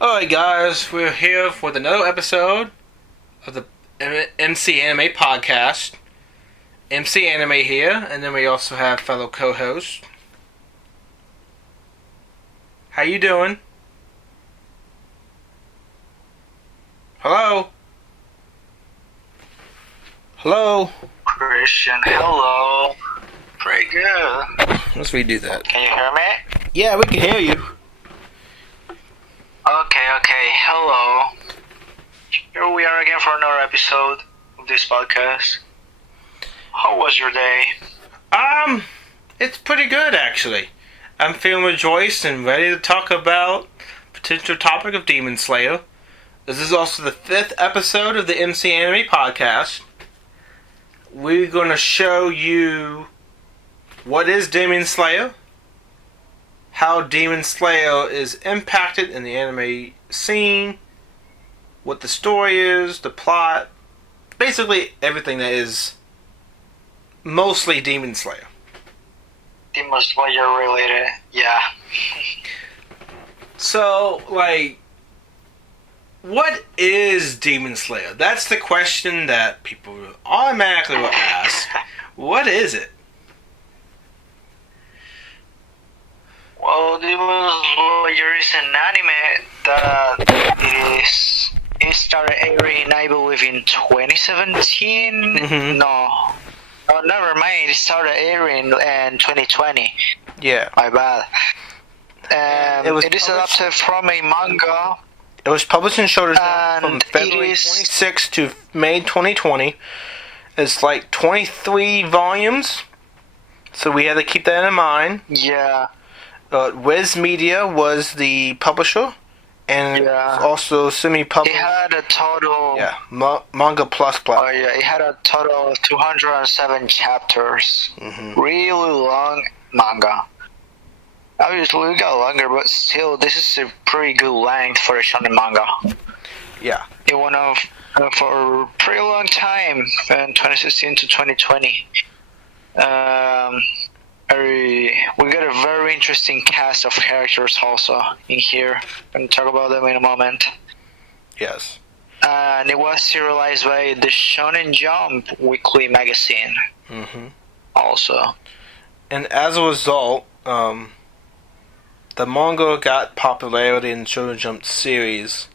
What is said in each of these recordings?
Alright guys, we're here for another episode of the MC Anime Podcast. MC Anime here, and then we also have fellow co-host. How you doing? Hello? Hello? Christian, hello. Pretty good. Let's redo that. Can you hear me? Yeah, we can hear you. Okay, hello. Here we are again for another episode of this podcast. How was your day? It's pretty good actually. I'm feeling rejoiced and ready to talk about potential topic of Demon Slayer. This is also the 5th episode of the MC Anime Podcast. We're going to show you what is Demon Slayer, how Demon Slayer is impacted in the anime scene, what the story is, the plot, basically everything that is mostly Demon Slayer. Demon Slayer related, yeah. So, what is Demon Slayer? That's the question that people automatically will ask. What is it? Well, Demon Slayer is an anime that it started airing, I believe, in 2017. Mm-hmm. No, never mind. It started airing in 2020. Yeah. My bad. It is adapted from a manga. It was published in Shonen Jump from And February it is- 26 to May 2020. It's like 23 volumes, so we had to keep that in mind. Yeah. Wiz Media was the publisher, and Yeah. also It semi-published. had a total. Yeah, Manga Plus. Oh yeah, it had a total of 207 chapters. Mm-hmm. Really long manga. Obviously, we got longer, but still, this is a pretty good length for a shonen manga. Yeah. It went on for a pretty long time, in 2016 to 2020. We got a very interesting cast of characters also in here. I'm going to talk about them in a moment. Yes. And it was serialized by the Shonen Jump weekly magazine Mm-hmm. also. And as a result, the manga got popularity in Shonen Jump series,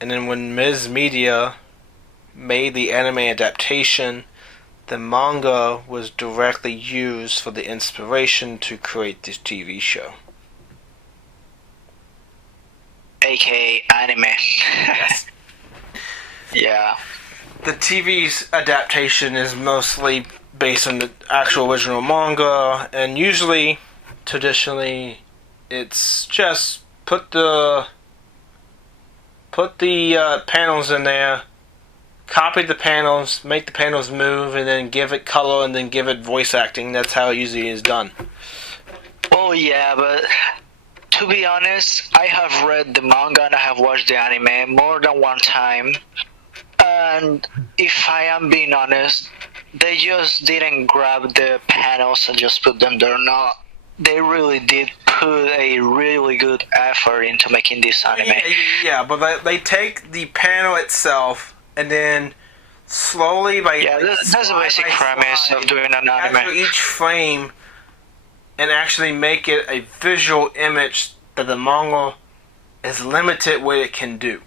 and then when Ms. Media made the anime adaptation, the manga was directly used for the inspiration to create this TV show. AKA anime. Yes. Yeah. The TV's adaptation is mostly based on the actual original manga, and usually, traditionally, it's just put the panels in there, copy the panels, make the panels move, and then give it color, and then give it voice acting. That's how it usually is done. Oh yeah, but to be honest, I have read the manga and I have watched the anime more than one time. And if I am being honest, they just didn't grab the panels and just put them there. No, they really did put a really good effort into making this anime. Yeah, but they take the panel itself, and then slowly That's the basic premise of doing an anime. after each frame, and actually make it a visual image that the manga is limited what it can do.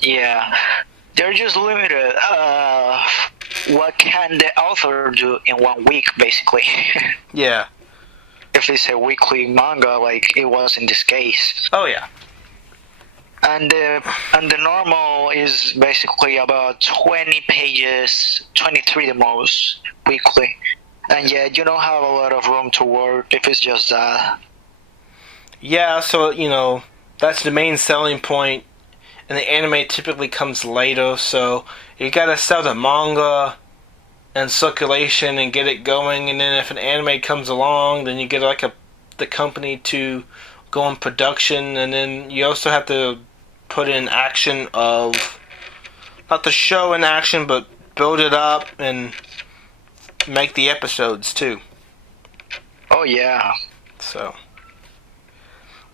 Yeah, they're just limited. What can the author do in 1 week, basically? Yeah. If it's a weekly manga, like it was in this case. Oh yeah. And the normal is basically about 20 pages, 23 the most, weekly. And yeah, you don't have a lot of room to work if it's just that. Yeah, so that's the main selling point, and the anime typically comes later, so you gotta sell the manga and circulation and get it going, and then if an anime comes along, then you get the company to go in production, and then you also have to put in action of, not the show in action, but build it up and make the episodes too. Oh yeah. So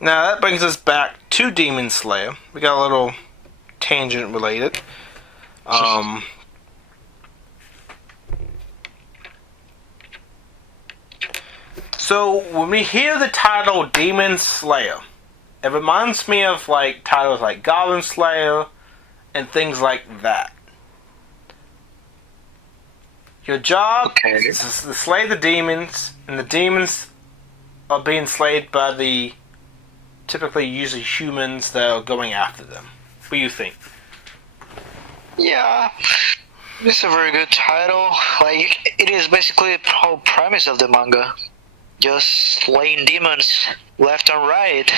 now that brings us back to Demon Slayer. We got a little tangent related. So when we hear the title Demon Slayer, it reminds me of like titles like Goblin Slayer and things like that. Your job is to slay the demons, and the demons are being slayed by the typically usually humans that are going after them. What do you think? Yeah, it's a very good title. Like, it is basically the whole premise of the manga. Just slaying demons left and right.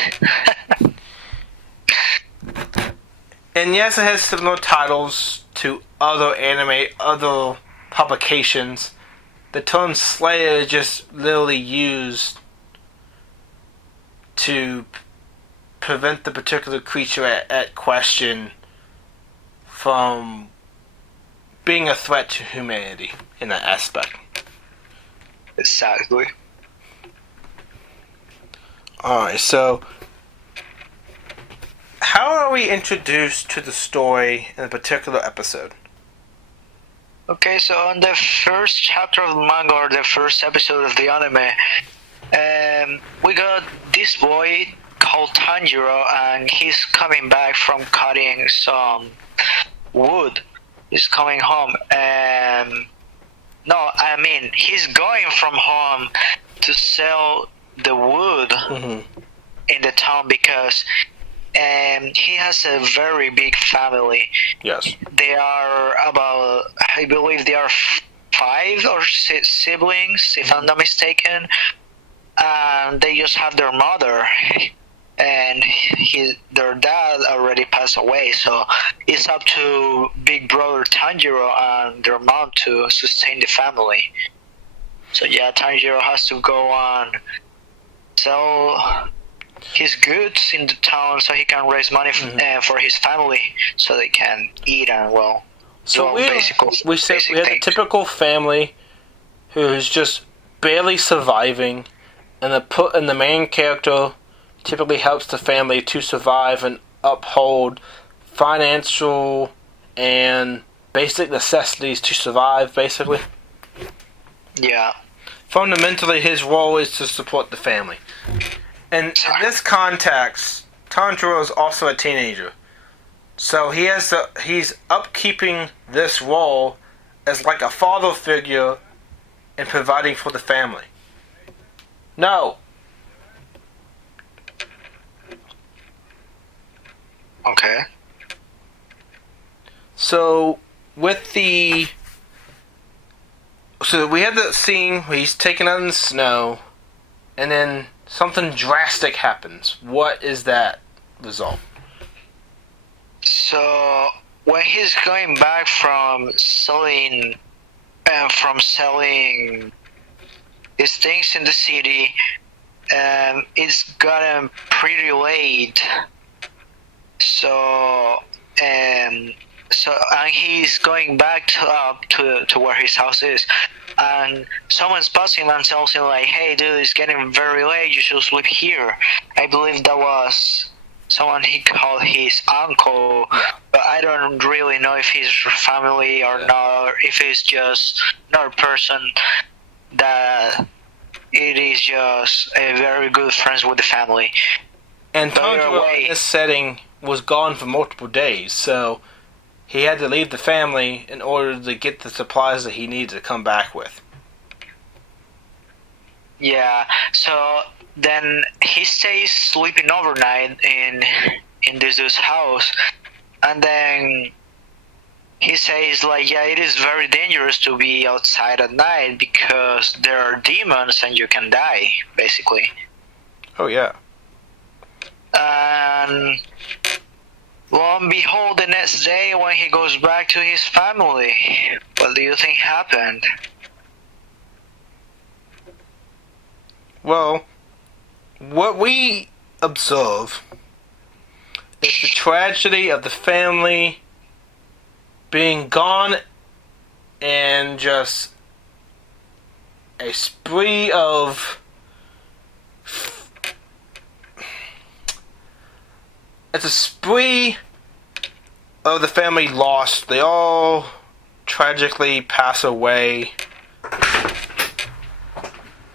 And yes, it has similar titles to other anime, other publications. The term Slayer is just literally used to prevent the particular creature at question from being a threat to humanity in that aspect. Exactly. Alright, so how are we introduced to the story in a particular episode? Okay, so on the first chapter of the manga, or the first episode of the anime, we got this boy called Tanjiro, and he's coming back from cutting some wood. He's coming home, he's going from home to sell the wood in the town because he has a very big family. Yes. They are about, I believe they are 5 or 6 siblings, if I'm not mistaken. And they just have their mother. And their dad already passed away. So it's up to big brother Tanjiro and their mom to sustain the family. So yeah, Tanjiro has to go on sell his goods in the town so he can raise money for his family so they can eat and so we had a typical family who's just barely surviving, and the main character typically helps the family to survive and uphold financial and basic necessities to survive, basically. Yeah. Fundamentally, his role is to support the family. And in this context, Tanjiro is also a teenager. So he's upkeeping this role as like a father figure and providing for the family. No. Okay. So we had that scene where he's taken out in the snow, and then something drastic happens. What is that result? So when he's going back from selling his things in the city, it's gotten pretty late. So he's going back up to where his house is, and someone's passing and tells him like, "Hey, dude, it's getting very late. You should sleep here." I believe that was someone he called his uncle, but I don't really know if he's family or not, or if it's just another person that it is just a very good friends with the family. And Tanjiro in this setting was gone for multiple days, so he had to leave the family in order to get the supplies that he needed to come back with. Yeah, so then he stays sleeping overnight in this dude's house, and then he says like, yeah, it is very dangerous to be outside at night because there are demons and you can die, basically. Oh yeah. And lo and behold, the next day when he goes back to his family, what do you think happened? Well, what we observe is the tragedy of the family being gone and just a spree of it's a spree of the family lost. They all tragically pass away.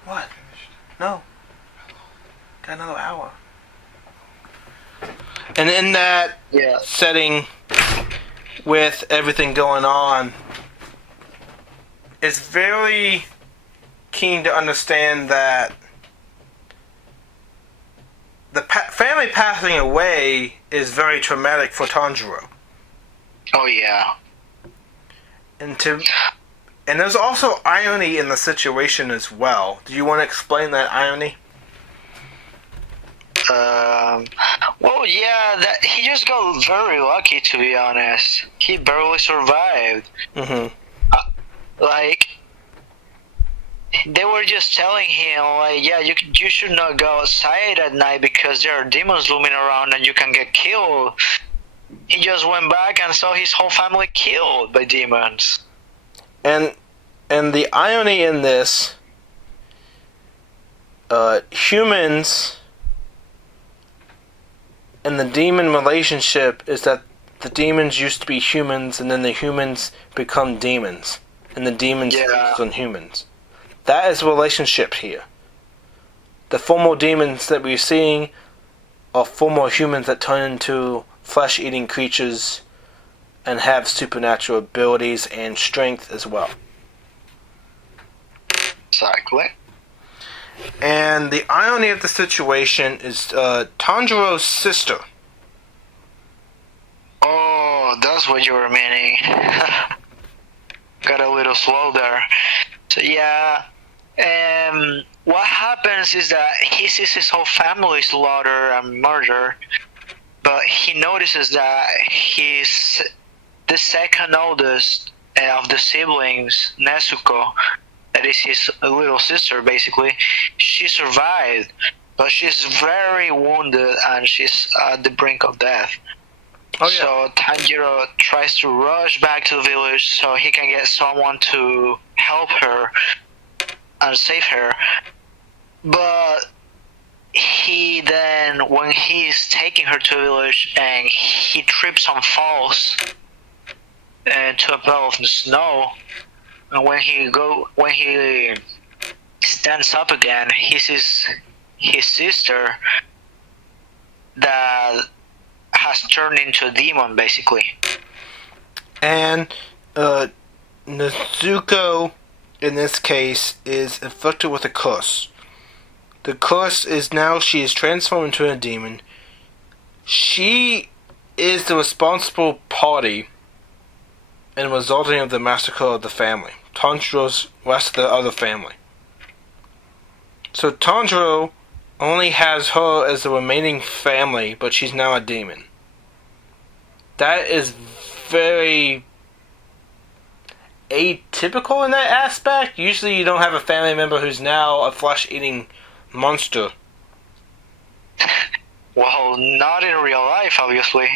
What? No. Got another hour. And in that setting, with everything going on, it's very keen to understand that the family passing away is very traumatic for Tanjiro. Oh yeah. And there's also irony in the situation as well. Do you want to explain that irony? Well, yeah, that he just got very lucky, to be honest. He barely survived. Mm-hmm. Like, they were just telling him, like, yeah, you should not go outside at night because there are demons looming around and you can get killed. He just went back and saw his whole family killed by demons. And the irony in this, humans and the demon relationship is that the demons used to be humans, and then the humans become demons, and the demons feast on humans. That is the relationship here. The former demons that we're seeing are former humans that turn into flesh-eating creatures and have supernatural abilities and strength as well. Exactly. And the irony of the situation is Tanjiro's sister. Oh, that's what you were meaning. Got a little slow there. So yeah, what happens is that he sees his whole family slaughtered and murdered, but he notices that he's the second oldest of the siblings, Nezuko, that is his little sister basically. She survived, but she's very wounded and she's at the brink of death. Oh, yeah. So Tanjiro tries to rush back to the village so he can get someone to help her and save her. But he then, when he's taking her to the village and he trips and falls into a pile of snow, and when he stands up again, he sees his sister that has turned into a demon, basically. And Nezuko, in this case, is afflicted with a curse. The curse is now she is transformed into a demon. She is the responsible party and resulting of the massacre of the family. Tanjiro's rest of the other family. So Tanjiro only has her as the remaining family, but she's now a demon. That is very atypical in that aspect. Usually you don't have a family member who's now a flesh-eating monster. Well, not in real life, obviously.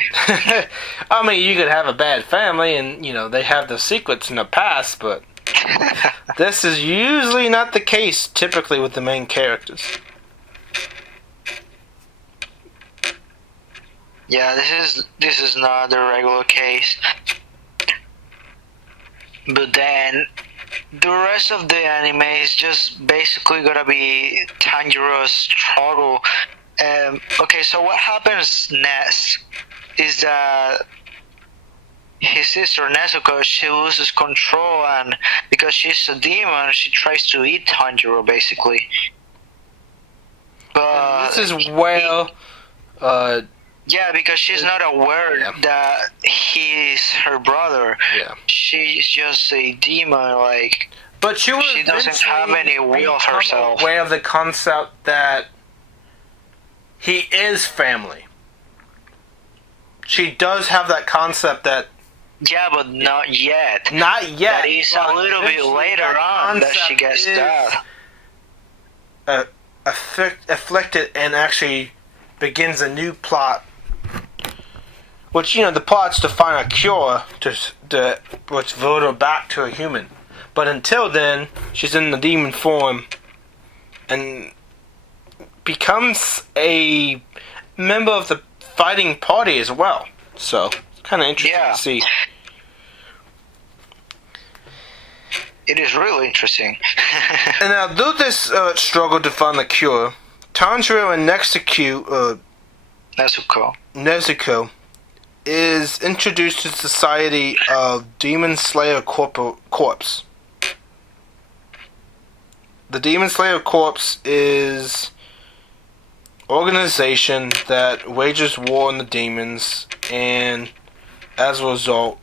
I mean, you could have a bad family and, you know, they have their secrets in the past, but this is usually not the case, typically, with the main characters. Yeah, this is not the regular case. But then the rest of the anime is just basically gonna be Tanjiro's struggle. Okay, so what happens next is that his sister Nezuko, she loses control, and because she's a demon, she tries to eat Tanjiro, basically. But and this is where yeah, because she's not aware that he's her brother. Yeah. She's just a demon, like. But she doesn't have any will of herself. Aware of the concept that he is family. She does have that concept that. Yeah, but not yet. Not yet. That is a little bit later on that she gets that. Afflicted and actually begins a new plot. Which, you know, the plot's to find a cure to which vote her back to a human. But until then, she's in the demon form and becomes a member of the fighting party as well. So it's kind of interesting to see. It is really interesting. And now, through this struggle to find the cure, Tanjiro and Nezuko is introduced to the Society of Demon Slayer Corps. The Demon Slayer Corps is an organization that wages war on the demons, and as a result,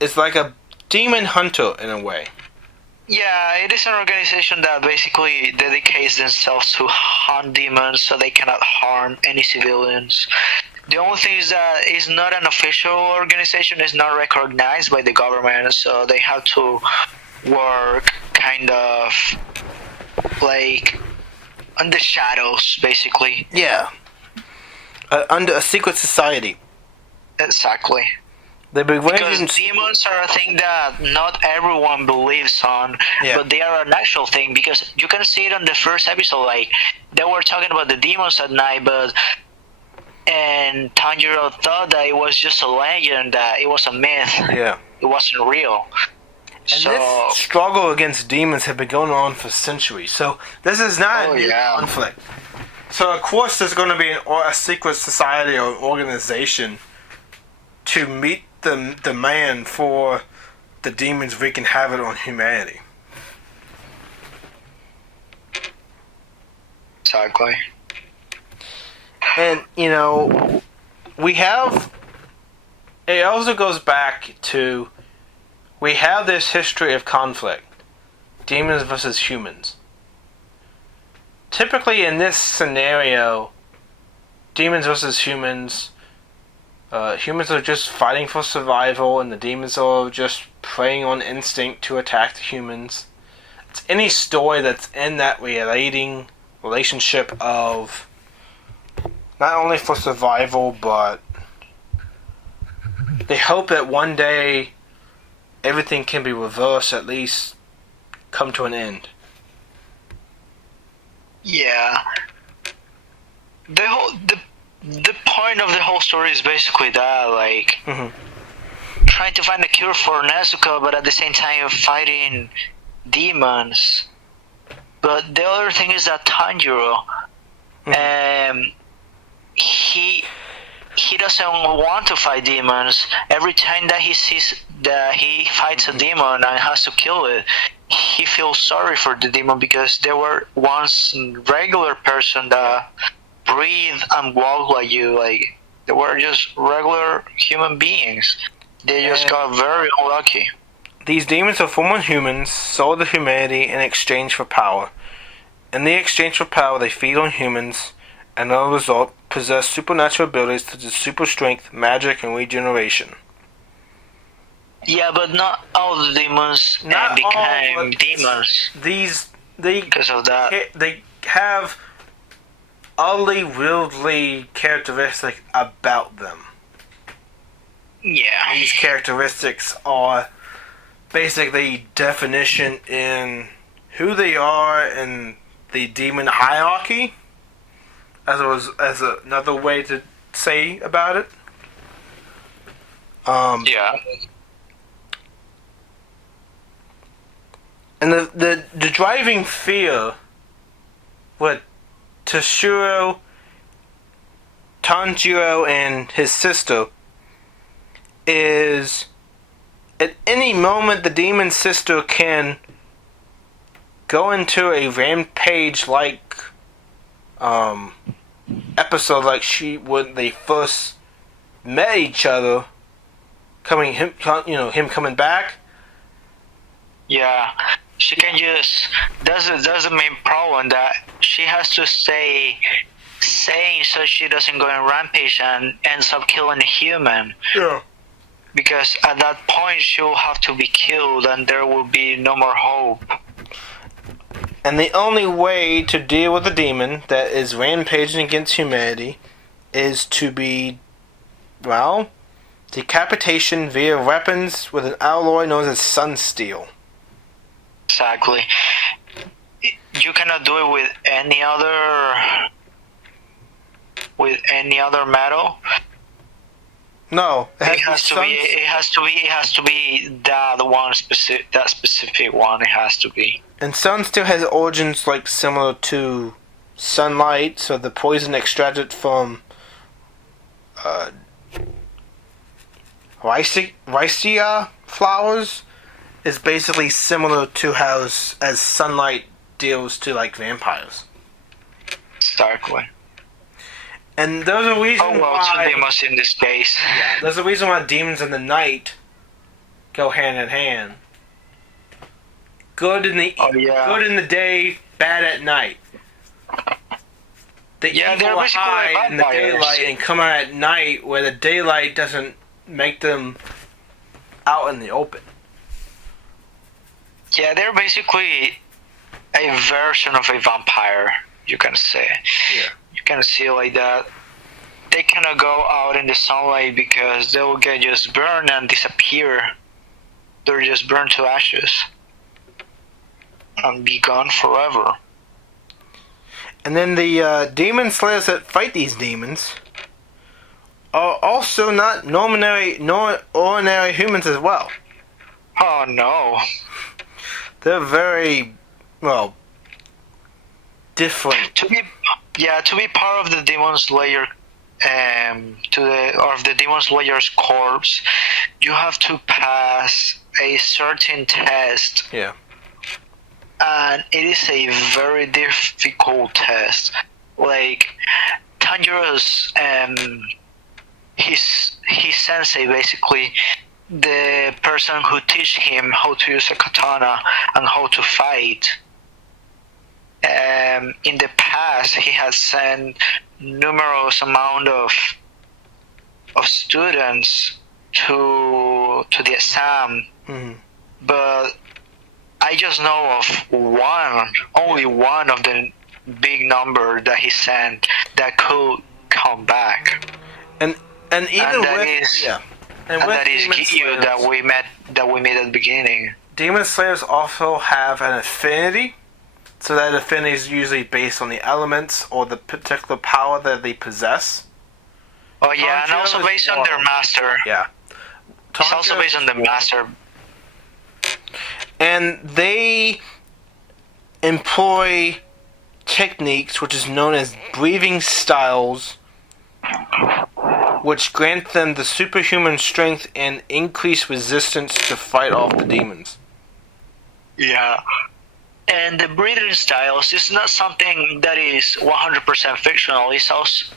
it's like a demon hunter in a way. Yeah, it is an organization that basically dedicates themselves to hunt demons so they cannot harm any civilians. The only thing is that it's not an official organization, it's not recognized by the government, so they have to work kind of like in the shadows, basically. Yeah. Under a secret society. Exactly. Because demons are a thing that not everyone believes on, but they are an actual thing, because you can see it on the first episode, like, they were talking about the demons at night, and Tanjiro thought that it was just a legend, that it was a myth. Yeah. It wasn't real. And this struggle against demons had been going on for centuries, so this is not a new conflict. So of course there's going to be a secret society or organization to meet the demand for the demons wreaking havoc on humanity. Exactly. And, you know, it also goes back to, we have this history of conflict. Demons versus humans. Typically in this scenario, demons versus humans, humans are just fighting for survival, and the demons are just preying on instinct to attack the humans. It's any story that's in that relationship of not only for survival, but they hope that one day everything can be reversed, at least come to an end. Yeah. The point of the whole story is basically that, like, trying to find a cure for Nezuko, but at the same time you're fighting demons. But the other thing is that Tanjiro, he doesn't want to fight demons. Every time that he sees that he fights a demon and has to kill it, he feels sorry for the demon, because they were once regular person that breathe and walk like you. Like, they were just regular human beings. They just got very unlucky. These demons are former humans, sold to humanity in exchange for power. In the exchange for power, they feed on humans, and as a result, possess supernatural abilities such as super strength, magic, and regeneration. Yeah, but not all the demons became demons. Because of that. They have utterly worldly characteristics about them. Yeah. These characteristics are basically definition in who they are in the demon hierarchy, as another way to say about it. Yeah. And the driving fear with Tanjiro and his sister is, at any moment the demon sister can go into a rampage like episode, like when they first met each other, him coming back. Yeah, she can just. That's the main problem, that she has to stay sane so she doesn't go in rampage and ends up killing a human. Yeah. Because at that point she'll have to be killed, and there will be no more hope. And the only way to deal with a demon that is rampaging against humanity is to be, well, decapitation via weapons with an alloy known as sunsteel. Exactly. You cannot do it with any other with any other metal. No, It has to be that one specific. That specific one. It has to be. And sun still has origins like similar to sunlight. So the poison extracted from Ricea flowers is basically similar to how as sunlight deals to like vampires. Exactly. And there's a reason why. Two demons in this case. Yeah, there's a reason why demons in the night go hand in hand. Good in the day, bad at night. The evil will hide in the daylight and come out at night, where the daylight doesn't make them out in the open. Yeah, they're basically a version of a vampire, you can say. Yeah. You can see it like that. They cannot go out in the sunlight because they will get just burned and disappear. They're just burned to ashes and be gone forever. And then the demon slayers that fight these demons are also not ordinary humans as well. Oh no. They're very, well, different. To be part of the demon slayer, of the demon slayer's corpse, you have to pass a certain test. Yeah. And it is a very difficult test. Like Tanjiro's, his sensei, basically the person who teach him how to use a katana and how to fight. In the past, he has sent numerous amount of students to the exam, but I just know of only one of the big number that he sent that could come back. And even that with is, yeah. And that is Giyu that we met at the beginning. Demon Slayers also have an affinity, so that affinity is usually based on the elements or the particular power that they possess. Oh yeah, and also based on their master. Yeah. It's also based on the master. And they employ techniques which is known as breathing styles, which grant them the superhuman strength and increased resistance to fight off the demons. Yeah. And the breathing styles is not something that is 100% fictional. It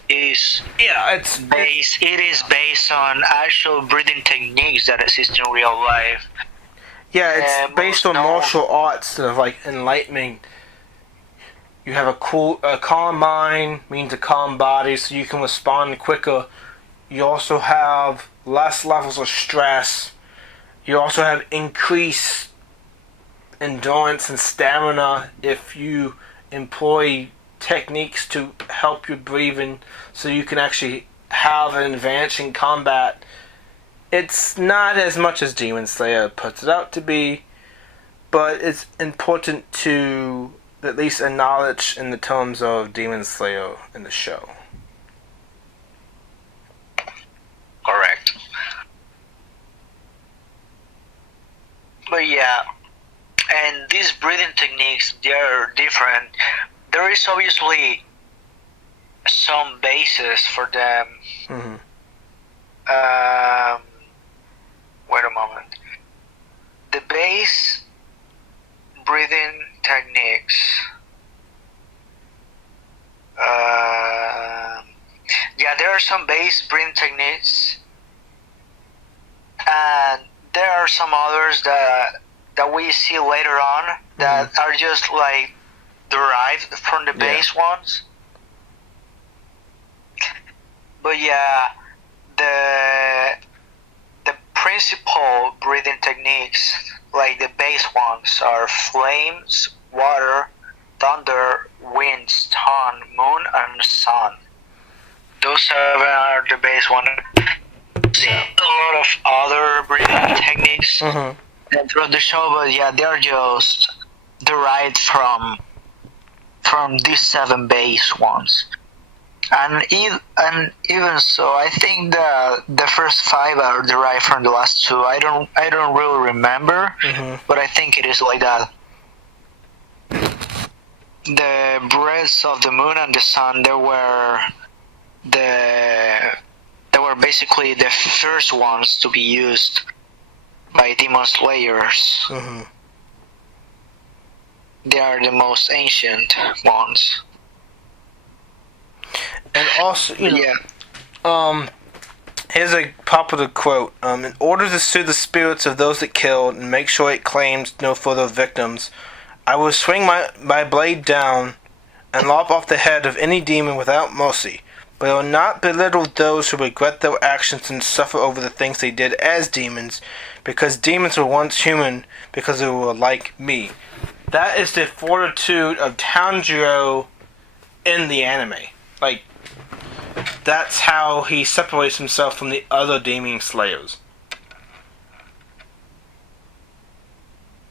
is based on actual breathing techniques that exist in real life. Yeah, it's based on martial arts of like enlightenment. You have a calm mind means a calm body, so you can respond quicker. You also have less levels of stress. You also have increased endurance and stamina if you employ techniques to help your breathing, so you can actually have an advantage in combat. It's not as much as Demon Slayer puts it out to be, but it's important to at least acknowledge in the terms of Demon Slayer in the show. Correct. But yeah, and these breathing techniques, they're different. There is obviously some basis for them. Mm-hmm. Wait a moment. The base breathing techniques. Yeah, there are some base breathing techniques, and there are some others that we see later on that are just like derived from the base ones. But yeah, the principal breathing techniques, like the base ones, are flames, water, thunder, wind, stone, moon, and sun. Those seven are the base ones. See a lot of other breathing techniques throughout the show, but yeah, they're just derived from these seven base ones. And even so, I think the first 5 are derived from the last 2. I don't really remember, but I think it is like that. The breaths of the moon and the sun, they were basically the first ones to be used by demon slayers. They are the most ancient ones. And also, here's a popular quote. In order to soothe the spirits of those it killed and make sure it claims no further victims, I will swing my blade down and lop off the head of any demon without mercy. But I will not belittle those who regret their actions and suffer over the things they did as demons, because demons were once human because they were like me. That is the fortitude of Tanjiro in the anime. Like, that's how he separates himself from the other demon slayers.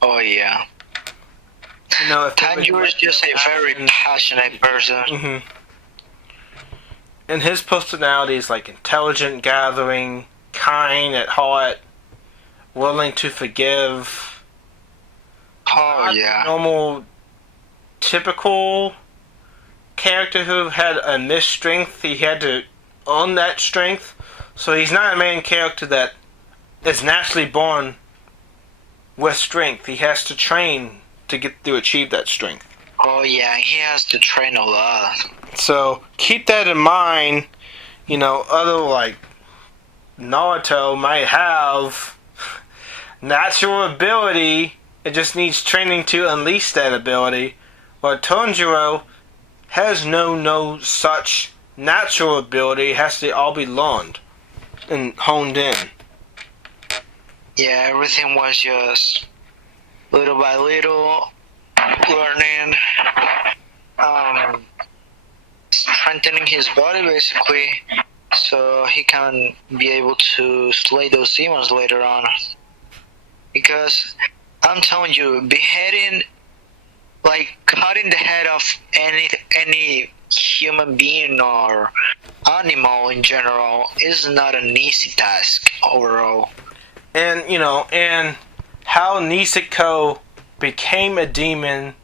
Oh yeah. Tanjiro is just a very passionate person. And his personality is like intelligent, gathering, kind at heart, willing to forgive. Oh yeah. Normal, typical character who had a missed strength. He had to earn that strength. So he's not a main character that is naturally born with strength. He has to train to achieve that strength. Oh yeah, he has to train a lot. So keep that in mind. Other like Naruto might have natural ability. It just needs training to unleash that ability. But Tanjiro has no such natural ability. It has to all be learned and honed in. Yeah, everything was just little by little learning, strengthening his body basically, so he can be able to slay those demons later on. Because I'm telling you, beheading, like cutting the head of any human being or animal in general, is not an easy task overall. And and how Nezuko became a demon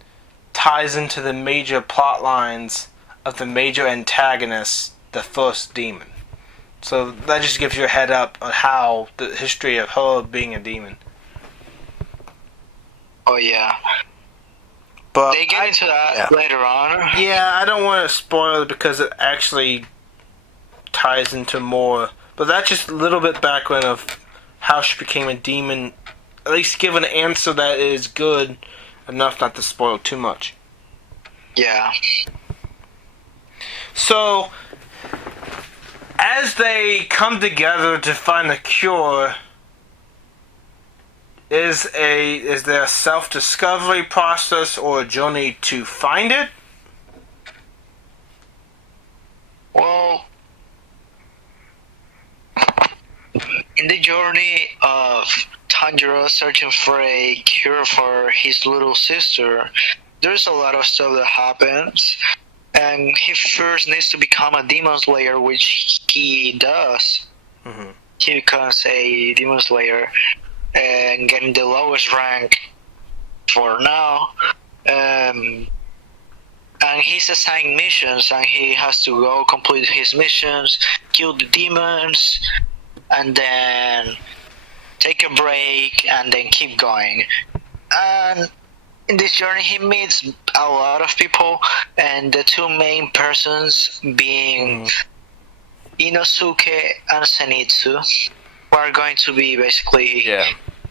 ties into the major plot lines of the major antagonist, the first demon. So that just gives you a head up on how the history of her being a demon. Oh yeah. But they get into that later on. Yeah, I don't want to spoil it because it actually ties into more. But that's just a little bit background of how she became a demon. At least give an answer that is good enough not to spoil too much. Yeah. So, as they come together to find a cure, is there a self-discovery process or a journey to find it? Well, in the journey of Tanjiro searching for a cure for his little sister, there's a lot of stuff that happens, and he first needs to become a demon slayer, which he does. He becomes a demon slayer and getting the lowest rank for now. And he's assigned missions, and he has to go complete his missions, kill the demons, and then take a break, and then keep going. And in this journey, he meets a lot of people, and the two main persons being Inosuke and Zenitsu, who are going to be basically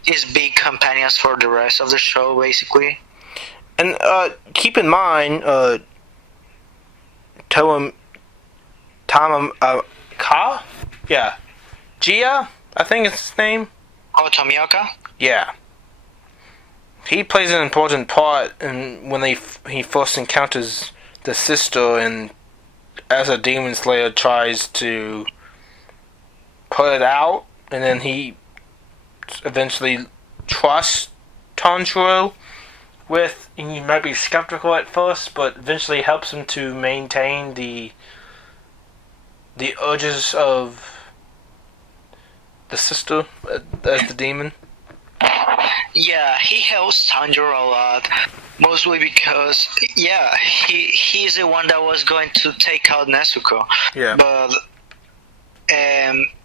his big companions for the rest of the show, basically. And keep in mind, Gia, I think it's his name. Oh, Tomioka? Yeah. He plays an important part in when he first encounters the sister, and as a demon slayer tries to put it out, and then he eventually trusts Tanjiro with, and you might be skeptical at first, but eventually helps him to maintain the the urges of the sister as the demon. Yeah, he helps Tanjiro a lot, mostly because he's the one that was going to take out Nezuko. Yeah. But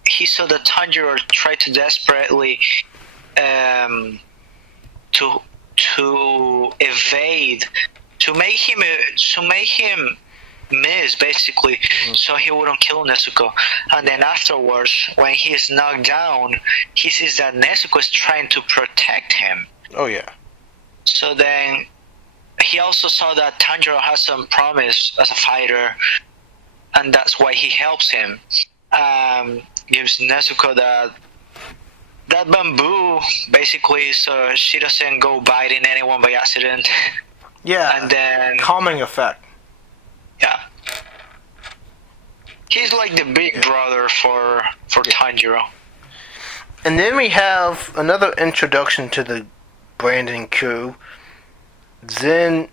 he saw that Tanjiro tried to desperately to evade, to make him miss, basically, so he wouldn't kill Nezuko. And then afterwards, when he is knocked down, he sees that Nezuko is trying to protect him. Oh yeah. So then he also saw that Tanjiro has some promise as a fighter, and that's why he helps him. Gives Nezuko that bamboo, basically, so she doesn't go biting anyone by accident. Yeah. And then calming effect. Yeah. He's like the big brother for Tanjiro. And then we have another introduction to the Brandon crew. Zenitsu.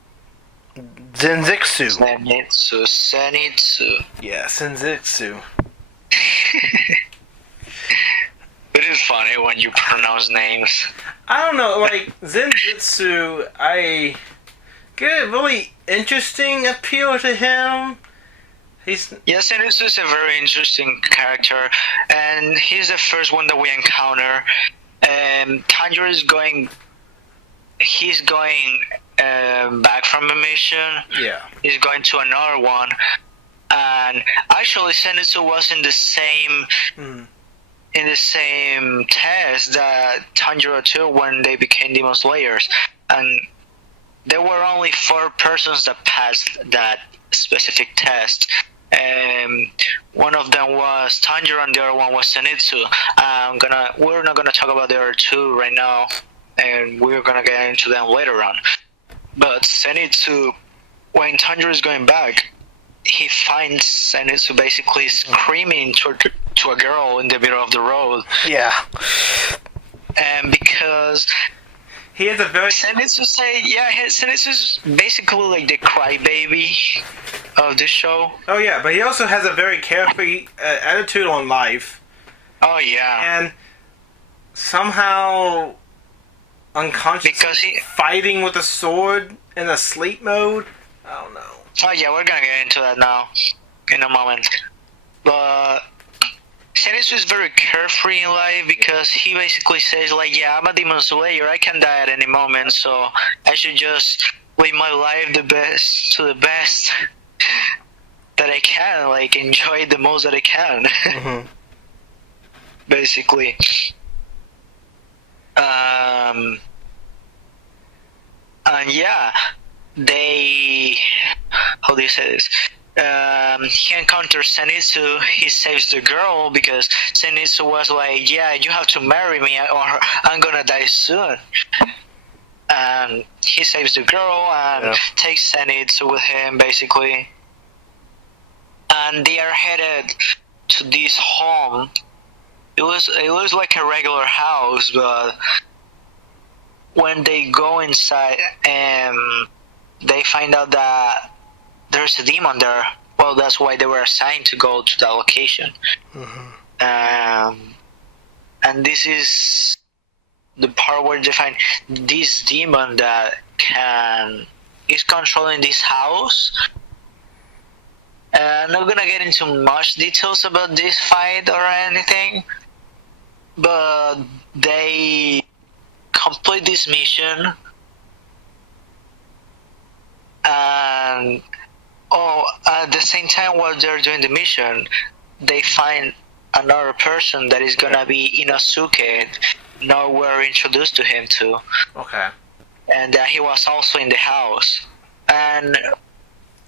Zenitsu. Yeah, Zenitsu. It is funny when you pronounce names. I don't know, like, Zenitsu, I get a really interesting appeal to him. Zenitsu is a very interesting character, and he's the first one that we encounter. Tanjiro is going back from a mission. Yeah. He's going to another one. And actually, Zenitsu was in the same test that Tanjiro took when they became Demon Slayers, and there were only 4 persons that passed that specific test. One of them was Tanjiro, and the other one was Zenitsu. We're not gonna talk about the other 2 right now, and we're gonna get into them later on. But Zenitsu, when Tanjiro is going back, he finds Zenitsu basically screaming to a girl in the middle of the road. Yeah. And because he has a very... Zenitsu's basically like the crybaby of the show. Oh yeah, but he also has a very carefree attitude on life. Oh yeah. And somehow unconsciously fighting with a sword in a sleep mode. I don't know. Oh yeah, we're gonna get into that now in a moment. But Zenitsu is very carefree in life because he basically says like, yeah, I'm a Demon Slayer, I can die at any moment, so I should just live my life the best that I can, like enjoy it the most that I can. Mm-hmm. Basically. And yeah, how do you say this? He encounters Zenitsu, he saves the girl because Zenitsu was like, yeah, you have to marry me or I'm gonna die soon. And he saves the girl and takes Zenitsu with him, basically. And they are headed to this home. It was like a regular house, but when they go inside, they find out that there's a demon there. Well, that's why they were assigned to go to that location. Mm-hmm. And this is the part where they find this demon that is controlling this house. I'm not gonna get into much details about this fight or anything, but they complete this mission, and at the same time while they're doing the mission, they find another person that is gonna be Inosuke. Now we're introduced to him too. Okay. And he was also in the house. And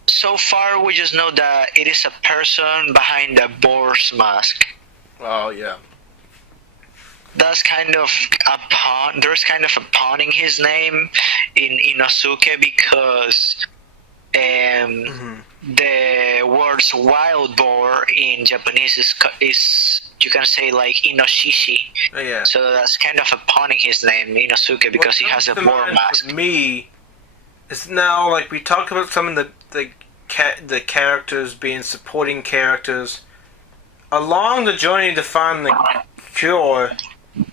so far we just know that it is a person behind the boar's mask. Oh yeah. That's kind of a pun. There's kind of a pun in his name in Inosuke because the words wild boar in Japanese is you can say like Inoshishi. Oh, yeah. So that's kind of a pun in his name, Inosuke, because he has a boar mask. For me, it's now like we talked about some of the characters being supporting characters. along the journey to find the cure,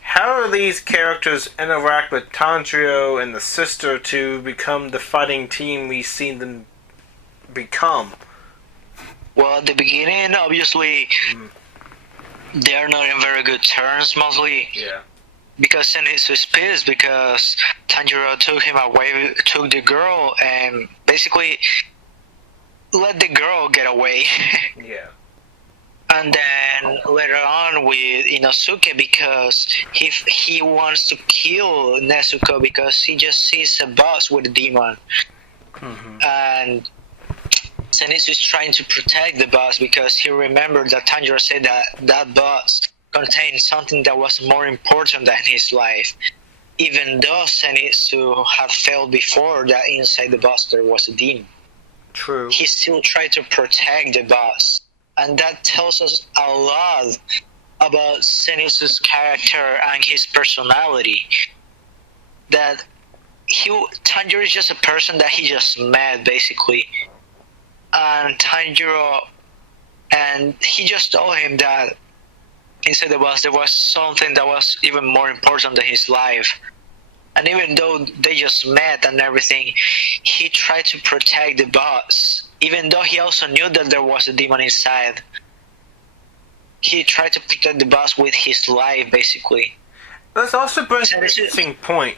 how do these characters interact with Tanjiro and the sister to become the fighting team we see them become? Well, at the beginning, obviously, they are not in very good terms, mostly. Yeah. Because Zenitsu is pissed because Tanjiro took him away, took the girl, and basically let the girl get away. Yeah. And then later on with Inosuke, because he wants to kill Nezuko because he just sees a boss with a demon. Mm-hmm. And Zenitsu is trying to protect the boss because he remembered that Tanjiro said that boss contained something that was more important than his life. Even though Zenitsu had failed before, that inside the boss there was a demon. True. He still tried to protect the boss. And that tells us a lot about Zenitsu's character and his personality. That Tanjiro is just a person that he just met, basically. And Tanjiro, and he just told him that inside the boss there was something that was even more important than his life. And even though they just met and everything, he tried to protect the boss. Even though he also knew that there was a demon inside, he tried to protect the boss with his life, basically. Let's also bring an interesting point.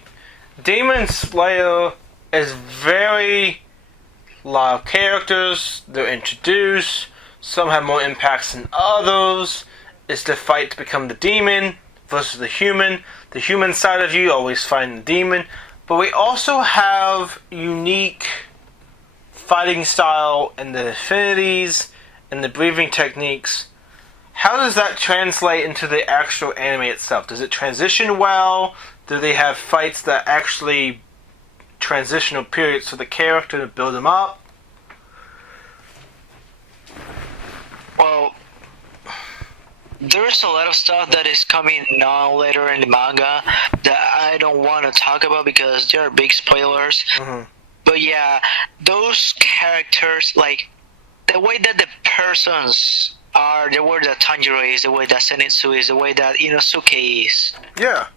Demon Slayer is very lot of characters. They're introduced. Some have more impacts than others. It's the fight to become the demon versus the human. The human side of you always fighting the demon. But we also have unique fighting style and the affinities and the breathing techniques. How does that translate into the actual anime itself? Does it transition well? Do they have fights that actually transitional periods for the character to build them up? Well, there's a lot of stuff that is coming now later in the manga that I don't want to talk about because there are big spoilers. Mm-hmm. But yeah, those characters, like the way that the persons are, the way that Tanjiro is, the way that Zenitsu is, the way that Inosuke is. Yeah.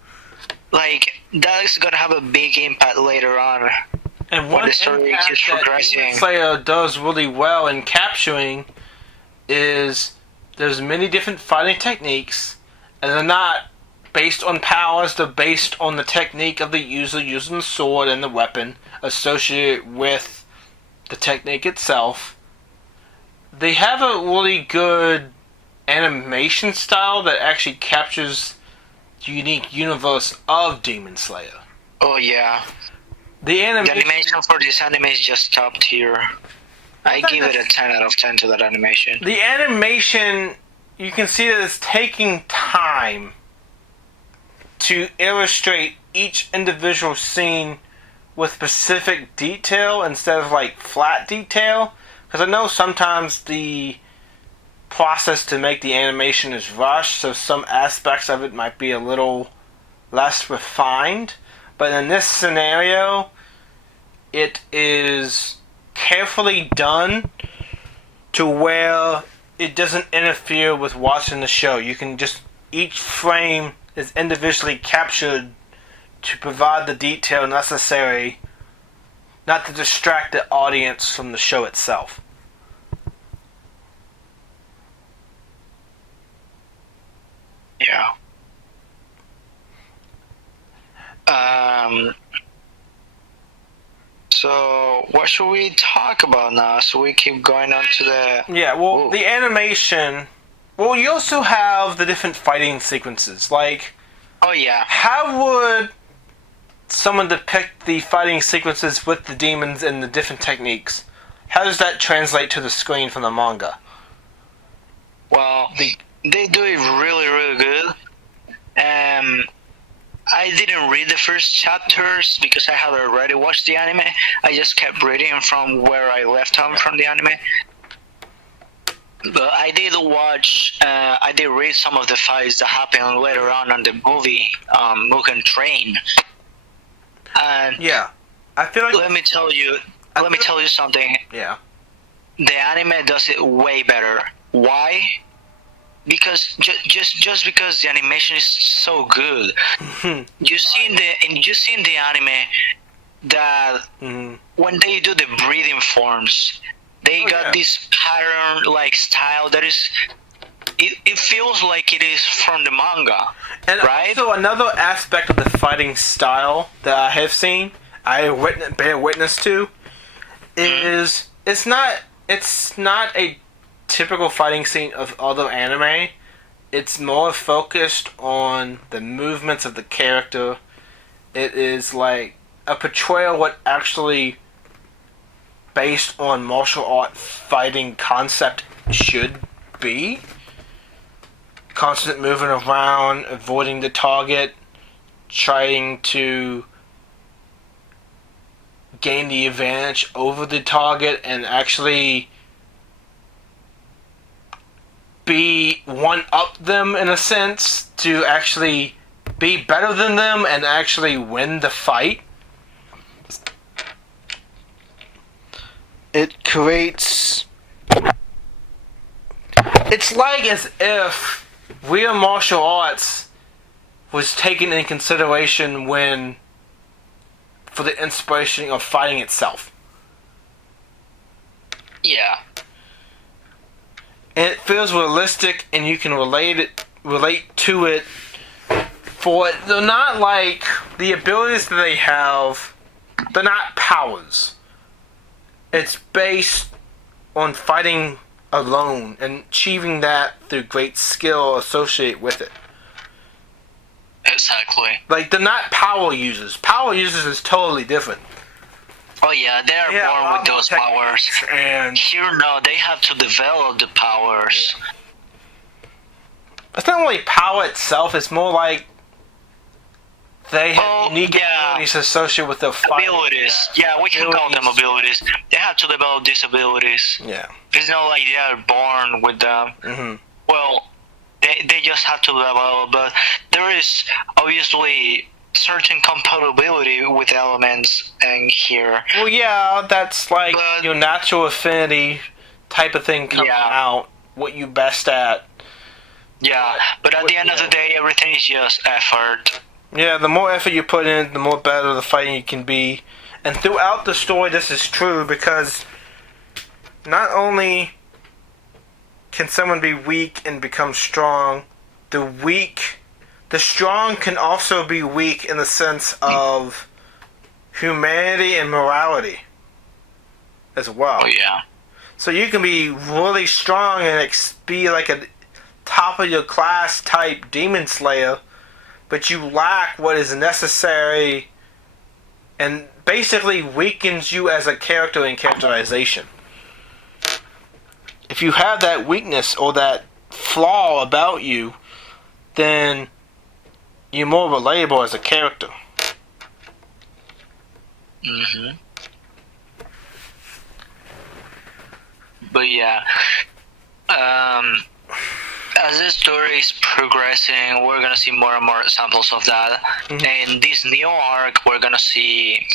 Like, that is gonna have a big impact later on. And one when the story impact keeps that progressing. Demon Slayer does really well in capturing is there's many different fighting techniques, and they're not based on powers, they're based on the technique of the user using the sword and the weapon associated with the technique itself. They have a really good animation style that actually captures the unique universe of Demon Slayer. Oh yeah. The The animation for this anime is just top tier. I give it a 10 out of 10 to that animation. The animation, you can see that it's taking time to illustrate each individual scene with specific detail instead of like flat detail. Because I know sometimes the process to make the animation is rushed, so some aspects of it might be a little less refined. But in this scenario, it is carefully done to where it doesn't interfere with watching the show. You can just, each frame is individually captured to provide the detail necessary not to distract the audience from the show itself. Yeah. So what should we talk about now? So we keep going on to the... Yeah, well, Ooh. the animation... Well, you also have the different fighting sequences. Like, Oh yeah. how would someone depict the fighting sequences with the demons and the different techniques? How does that translate to the screen from the manga? Well, they do it really, really good. I didn't read the first chapters because I had already watched the anime. I just kept reading from where I left off from the anime. But I did watch, I did read some of the fights that happened later on in the movie, Mugen Train. And Yeah, I feel like... let me tell you something. Yeah. The anime does it way better. Why? because just because the animation is so good, you see in the anime that when they do the breathing forms, they got this pattern like style that is. It feels like it is from the manga, and right? also another aspect of the fighting style that I have seen, bear witness to, is it's not a typical fighting scene of other anime. It's more focused on the movements of the character. It is like a portrayal of what actually based on martial art fighting concept should be. Constant moving around, avoiding the target, trying to gain the advantage over the target, and actually be one-up them in a sense, to actually be better than them and actually win the fight. It creates... It's like as if real martial arts was taken in consideration when for the inspiration of fighting itself. Yeah. And it feels realistic, and you can relate to it. For they're not like the abilities that they have. They're not powers. It's based on fighting alone and achieving that through great skill associated with it. Exactly. Like, they're not power users. Power users is totally different. Oh yeah, they are born with those powers. And here, no, they have to develop the powers. Yeah. It's not really power itself. It's more like they have unique abilities associated with their fighting. Abilities. Yeah, we can call them abilities. They have to develop these abilities. Yeah. It's not like they are born with them. Mm-hmm. Well, they just have to develop, but there is obviously certain compatibility with elements in here. Well, yeah, that's like your natural affinity type of thing coming out, what you best at. Yeah, but at the end of the day, everything is just effort. Yeah, the more effort you put in, the more better the fighting you can be. And throughout the story, this is true, because not only can someone be weak and become strong, the strong can also be weak in the sense of humanity and morality as well. Oh, yeah. So you can be really strong and be like a top of your class type demon slayer, but you lack what is necessary and basically weakens you as a character in characterization. If you have that weakness or that flaw about you, then you're more relatable as a character. Mm-hmm. But yeah, as the story is progressing, we're gonna see more and more examples of that. Mm-hmm. In this new arc, we're gonna see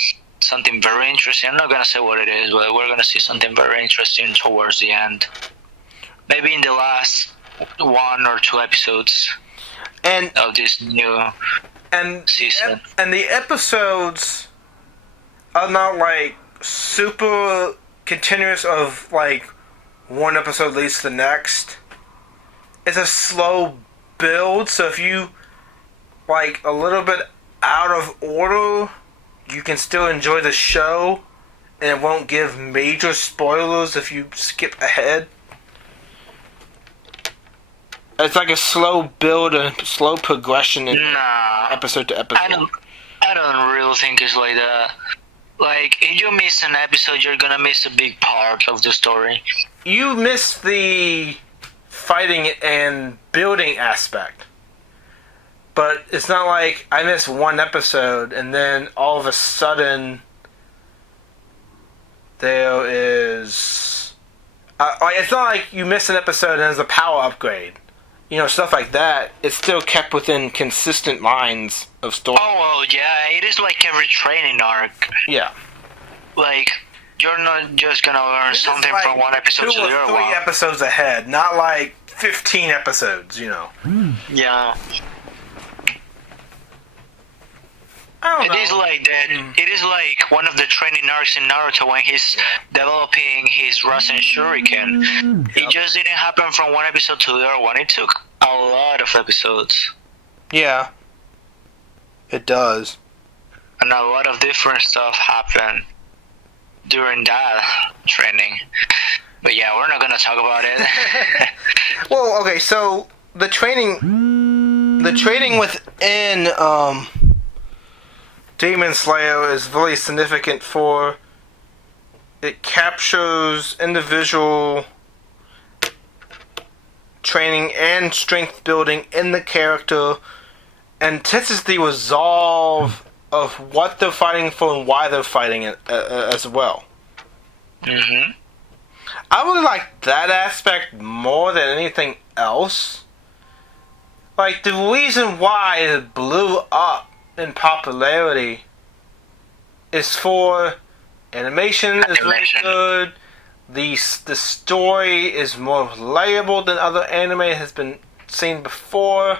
something very interesting. I'm not gonna say what it is, but we're gonna see something very interesting towards the end. Maybe in the last 1 or 2 episodes of this new season. And the episodes are not like super continuous of like one episode leads to the next. It's a slow build, so if you like a little bit out of order, you can still enjoy the show, and it won't give major spoilers if you skip ahead. It's like a slow build and slow progression in episode to episode. I don't really think it's like that. Like, if you miss an episode, you're gonna miss a big part of the story. You miss the fighting and building aspect. But it's not like I miss one episode and then all of a sudden there is... it's not like you miss an episode and there's a power upgrade. You know, stuff like that. It's still kept within consistent lines of story. Oh, well, yeah, it is like every training arc. Yeah. Like, you're not just gonna learn something from one episode to the other one. 2 or 3 episodes ahead, not like 15 episodes, you know. Yeah. I don't know. It is like that. It is like one of the training arcs in Naruto when he's developing his Rasen Shuriken. It just didn't happen from one episode to the other one. It took a lot of episodes. Yeah. It does. And a lot of different stuff happened during that training. But yeah, we're not gonna talk about it. Well, okay, so the training within Demon Slayer is really significant for it captures individual training and strength building in the character and tests the resolve of what they're fighting for and why they're fighting it as well. Mm-hmm. I really like that aspect more than anything else. Like, the reason why it blew up in popularity is for animation is really good. The story is more relatable than other anime has been seen before.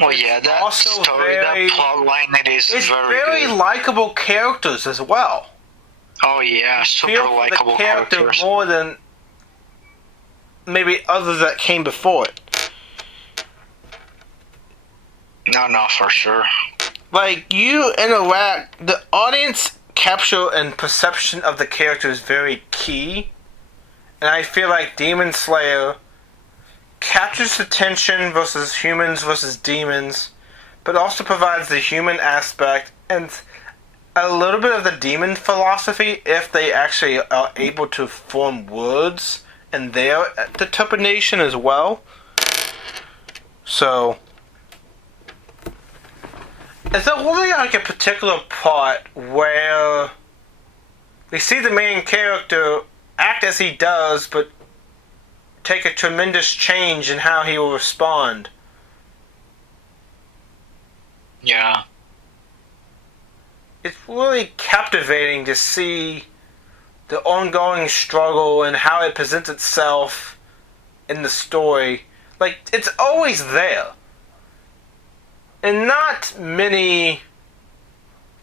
Oh yeah, that also story, that plot line, it's very good. likable characters as well. Oh yeah, super Feel for likable the character characters. more than maybe others that came before it. No, for sure. Like, you interact, the audience capture and perception of the character is very key. And I feel like Demon Slayer captures the tension versus humans versus demons, but also provides the human aspect and a little bit of the demon philosophy if they actually are able to form words in their interpretation as well. So, is there really like a particular part where we see the main character act as he does, but take a tremendous change in how he will respond? Yeah. It's really captivating to see the ongoing struggle and how it presents itself in the story. Like, it's always there. And not many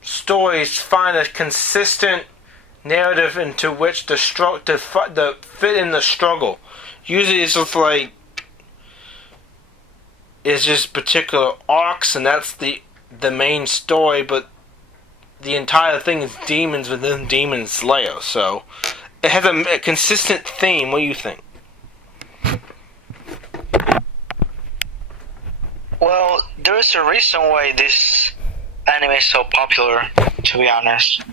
stories find a consistent narrative into which the fit in the struggle. Usually it's just like it's just particular arcs and that's the main story, but the entire thing is demons within Demon Slayer, so it has a consistent theme. What do you think? Well, there is a reason why this anime is so popular, to be honest.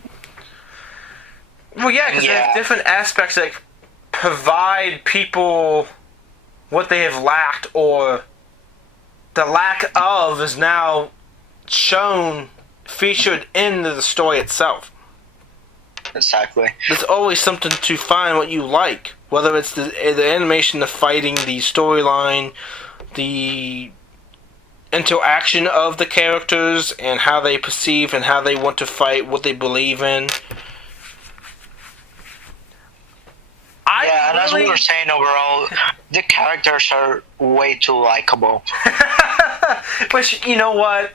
Well, yeah, because there's different aspects that provide people what they have lacked, or the lack of is now shown, featured in the story itself. Exactly. There's always something to find what you like, whether it's the animation, the fighting, the storyline, the interaction of the characters, and how they perceive and how they want to fight, what they believe in. And as we were saying, overall, the characters are way too likable. But you know what?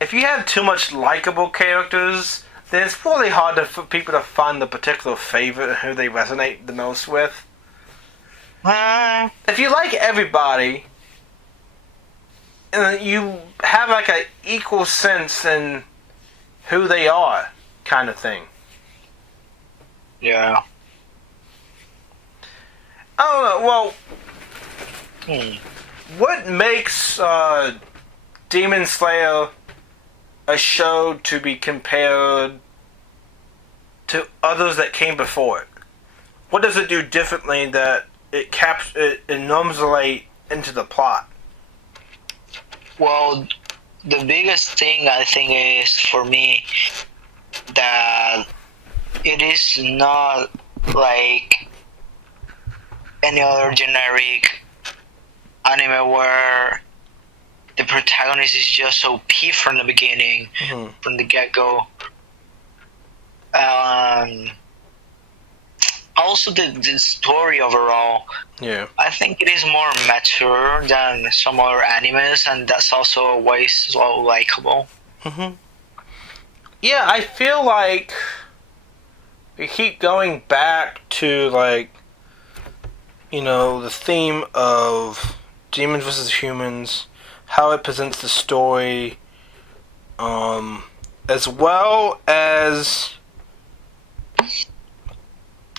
If you have too much likable characters, then it's really hard for people to find the particular favorite and who they resonate the most with. If you like everybody, you have like an equal sense in who they are, kind of thing. Yeah. I don't know. Well, what makes Demon Slayer a show to be compared to others that came before it? What does it do differently that it encapsulates into the plot? Well, the biggest thing I think is, for me, that it is not like any other generic anime where the protagonist is just OP from the beginning, from the get-go. Also, also the story overall. Yeah. I think it is more mature than some other animes, and that's also why it's so likable. Mm-hmm. Yeah, I feel like we keep going back to, like, you know, the theme of demons versus humans, how it presents the story, as well as,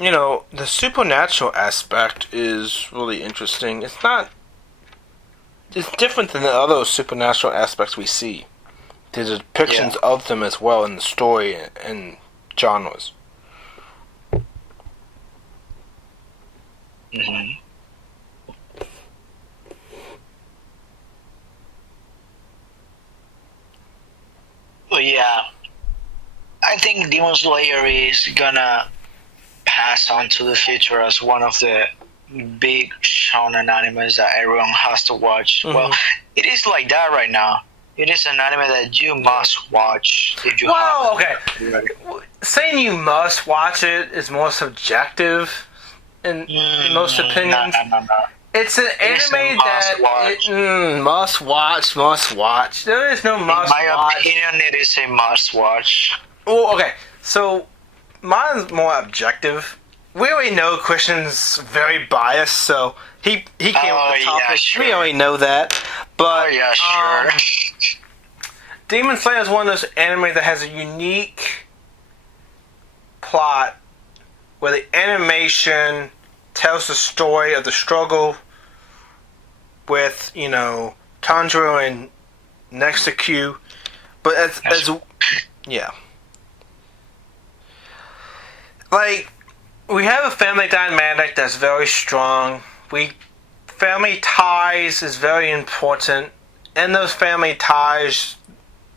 you know, the supernatural aspect is really interesting. It's different than the other supernatural aspects we see. There's depictions of them as well in the story and genres. Mm-hmm. But yeah, I think Demon Slayer is gonna pass on to the future as one of the big shonen animes that everyone has to watch. Mm-hmm. Well, it is like that right now. It is an anime that you must watch if you Well, haven't. okay. Saying you must watch it is more subjective in most opinions. No. It's an anime that must watch. There is no must watch. In my opinion, it is a must watch. Well, okay. So mine's more objective. We already know Christian's very biased, so he came with the topic. Yeah, sure. We already know that. But Sure. Demon Slayer is one of those anime that has a unique plot where the animation tells the story of the struggle with, you know, Tanjiro and Nezuko. But as yeah. Like, we have a family dynamic that's very strong. Family ties is very important. In those family ties,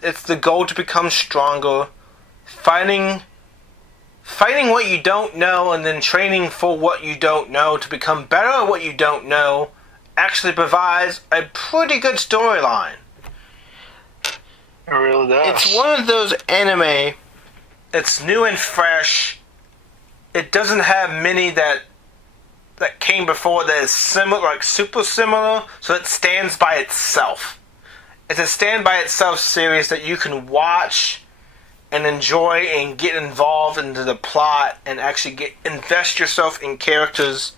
it's the goal to become stronger. Fighting what you don't know and then training for what you don't know to become better at what you don't know actually provides a pretty good storyline. It really does. It's one of those anime, it's new and fresh. It doesn't have many that came before that is similar, like super similar, so it stands by itself. It's a stand by itself series that you can watch and enjoy and get involved into the plot and actually invest yourself in characters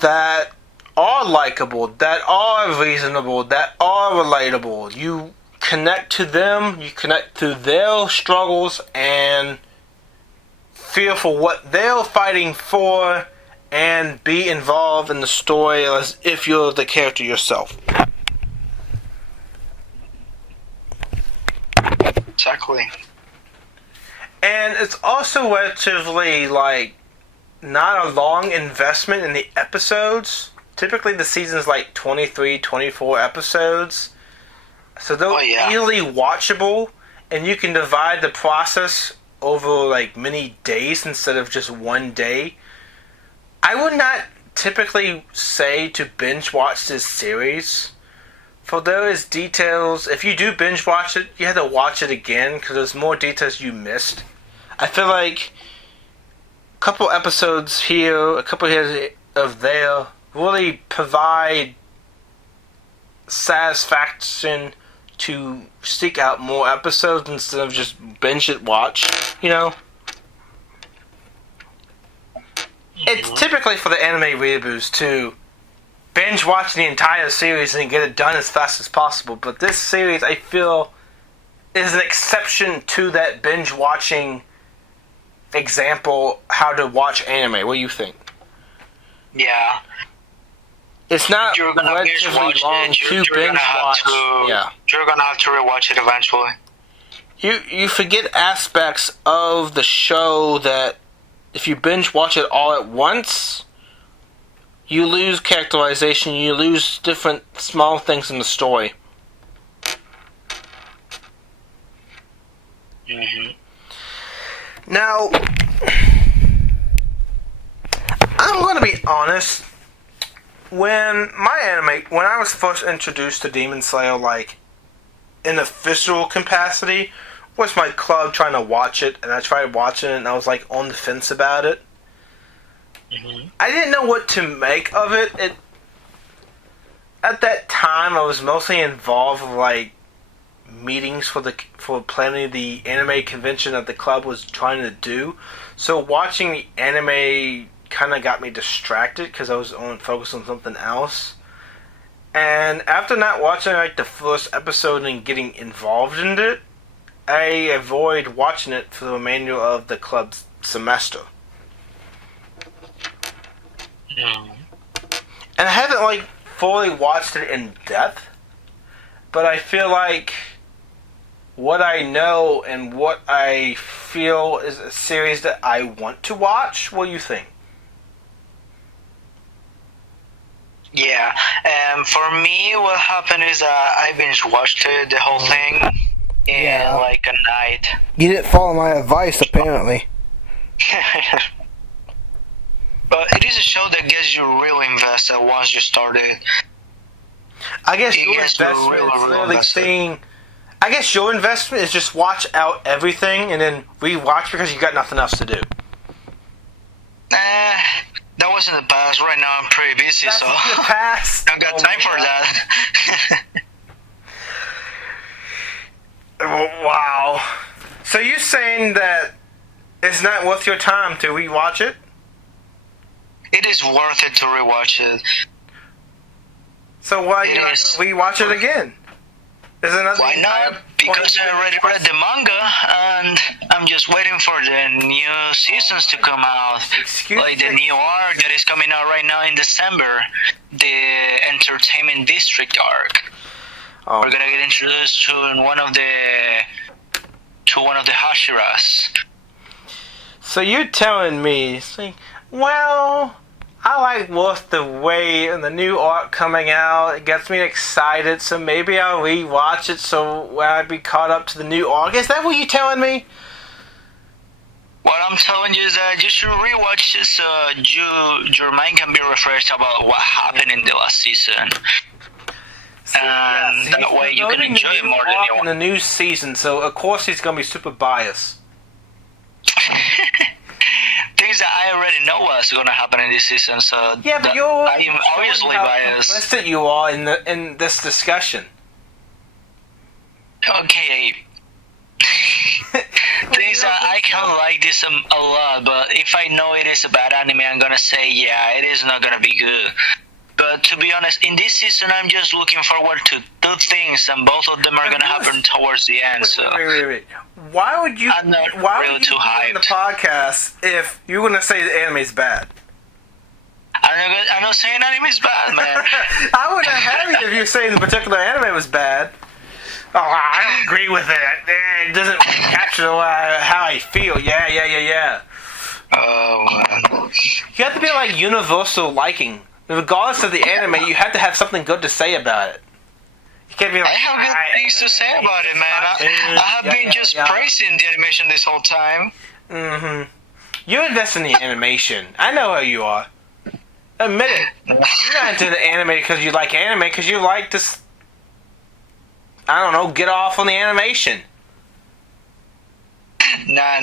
that are likable, that are reasonable, that are relatable. You connect to them, you connect to their struggles and feel for what they're fighting for and be involved in the story as if you're the character yourself. Exactly. And it's also relatively, like, not a long investment in the episodes. Typically the season's like 23, 24 episodes. So they're easily watchable, and you can divide the process over like many days instead of just one day. I would not typically say to binge watch this series. For there is details, if you do binge watch it, you have to watch it again because there's more details you missed. I feel like a couple episodes here, a couple here of there, really provide satisfaction to seek out more episodes instead of just binge it watch, you know? It's typically for the anime weeaboos to binge watch the entire series and get it done as fast as possible, but this series, I feel, is an exception to that binge watching example, how to watch anime. What do you think? Yeah. It's not You're gonna relatively long to binge watch. Yeah. You're gonna have to rewatch it eventually. You forget aspects of the show that if you binge watch it all at once, you lose characterization, you lose different small things in the story. Mm-hmm. Now, I'm going to be honest. When I was first introduced to Demon Slayer, like, in official capacity, was my club trying to watch it, and I tried watching it, and I was, like, on the fence about it. I didn't know what to make of it. At that time, I was mostly involved with, like, meetings for planning the anime convention that the club was trying to do. So watching the anime kind of got me distracted because I was focused on something else. And after not watching like the first episode and getting involved in it, I avoid watching it for the remainder of the club's semester. And I haven't like fully watched it in depth, but I feel like what I know and what I feel is a series that I want to watch. What do you think? Yeah, for me, what happened is I binge watched it, the whole thing, in like a night. You didn't follow my advice, apparently. But it is a show that gets you really invested once you start it. I guess your investment is literally saying... I guess your investment is just watch out everything and then rewatch because you got nothing else to do. That was in the past. Right now I'm pretty busy, That's so in the past. I don't got time for that. Wow. So you're saying that it's not worth your time to rewatch it? It is worth it to rewatch it. So why are you not going to rewatch it again? Is another Why not? Because I already read the manga, and I'm just waiting for the new seasons to come out. Like the new arc that is coming out right now in December, the Entertainment District arc. Oh. We're gonna get introduced to one of the Hashiras. So you're telling me, well, I like Worth the Wait and the new arc coming out. It gets me excited, so maybe I'll rewatch it so I'll be caught up to the new arc. Is that what you're telling me? What I'm telling you is that you should rewatch this so your mind can be refreshed about what happened in the last season. And that way you can enjoy it more than you want. In the new season, so of course he's going to be super biased. Things that I already know what's going to happen in this season, so yeah, but I'm obviously biased. How complicit you are in this discussion. Okay. Things that I can like this a lot, but if I know it is a bad anime, I'm going to say, yeah, it is not going to be good. But to be honest, in this season, I'm just looking forward to two things, and both of them are going to happen towards the end. Wait. Why would you? I'm not why really would you too hyped. in the podcast if you're going to say the anime is bad? I'm not saying anime is bad, man. I wouldn't have you if you're saying the particular anime was bad. Oh, I don't agree with it. It doesn't capture how I feel. Yeah. Oh, man. You have to be like universal liking. Regardless of the anime, you have to have something good to say about it. You can't be like, I have good things to say about it, man. I have been just praising the animation this whole time. Mm-hmm. You invest in the animation. I know how you are. Admit it. You're not into the anime because you like anime, because you like to, I don't know, get off on the animation. Nah.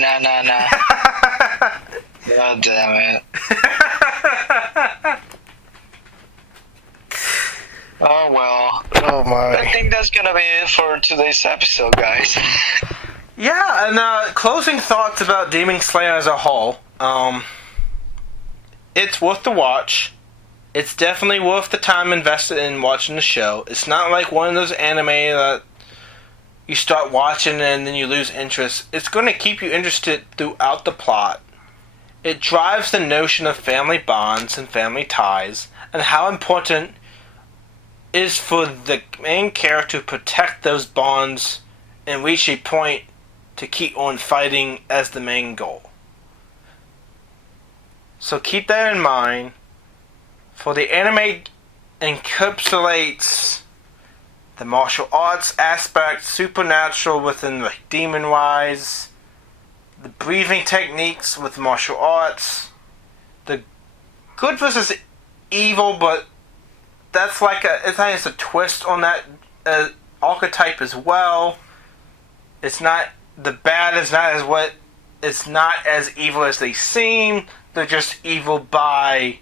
God damn it. Oh well. Oh my. I think that's gonna be it for today's episode, guys. Yeah, and closing thoughts about Demon Slayer as a whole. It's worth the watch. It's definitely worth the time invested in watching the show. It's not like one of those anime that you start watching and then you lose interest. It's going to keep you interested throughout the plot. It drives the notion of family bonds and family ties, and how important it is for the main character to protect those bonds and reach a point to keep on fighting as the main goal. So keep that in mind. For the anime encapsulates the martial arts aspect, supernatural within the demon-wise, the breathing techniques with martial arts, the good versus evil, but that's like it's a twist on that archetype as well. It's not, the bad is not as what it's not as evil as they seem. They're just evil by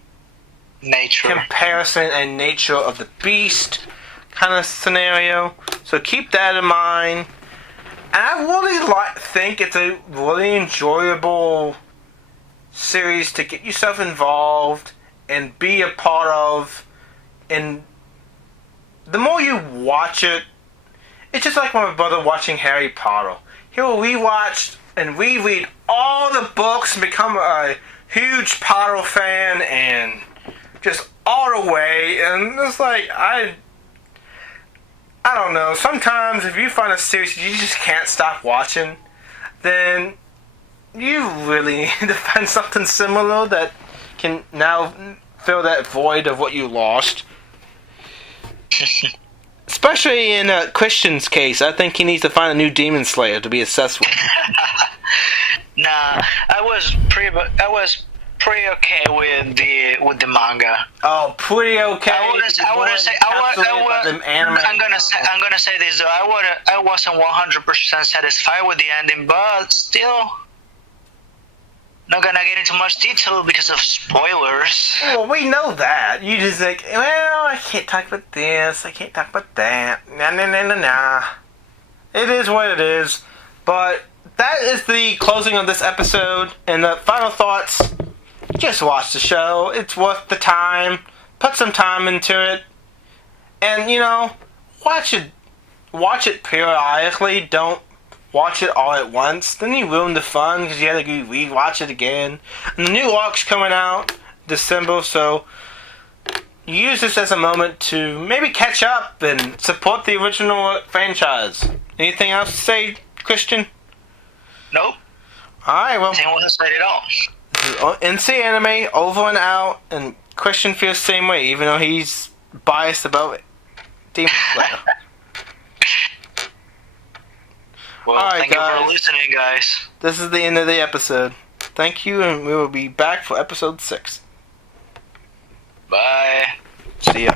nature, comparison and nature of the beast kind of scenario. So keep that in mind. And I really think it's a really enjoyable series to get yourself involved and be a part of. And the more you watch it, it's just like my brother watching Harry Potter. He'll rewatch and reread all the books and become a huge Potter fan and just all the way. And it's like, I don't know. Sometimes if you find a series you just can't stop watching, then you really need to find something similar that can now fill that void of what you lost. Especially in Christian's case, I think he needs to find a new Demon Slayer to be obsessed with. Nah, I was pretty okay with the manga. Oh, pretty okay. I'm gonna say this though. I wasn't 100% satisfied with the ending, but still not gonna get into much detail because of spoilers. Well, we know that. You just like, well, I can't talk about this. I can't talk about that. Nah. It is what it is. But that is the closing of this episode. And the final thoughts. Just watch the show. It's worth the time. Put some time into it. And, watch it. Watch it periodically. Don't watch it all at once. Then you ruin the fun because you have to re-watch it again. And the new arc's coming out December, so use this as a moment to maybe catch up and support the original franchise. Anything else to say, Christian? Nope. Alright, well. I didn't want to say it all. NC Anime, over and out, and Christian feels the same way, even though he's biased about it. Demon Slayer. Well, alright, thank you for listening, guys. This is the end of the episode. Thank you, and we will be back for episode 6. Bye. See ya.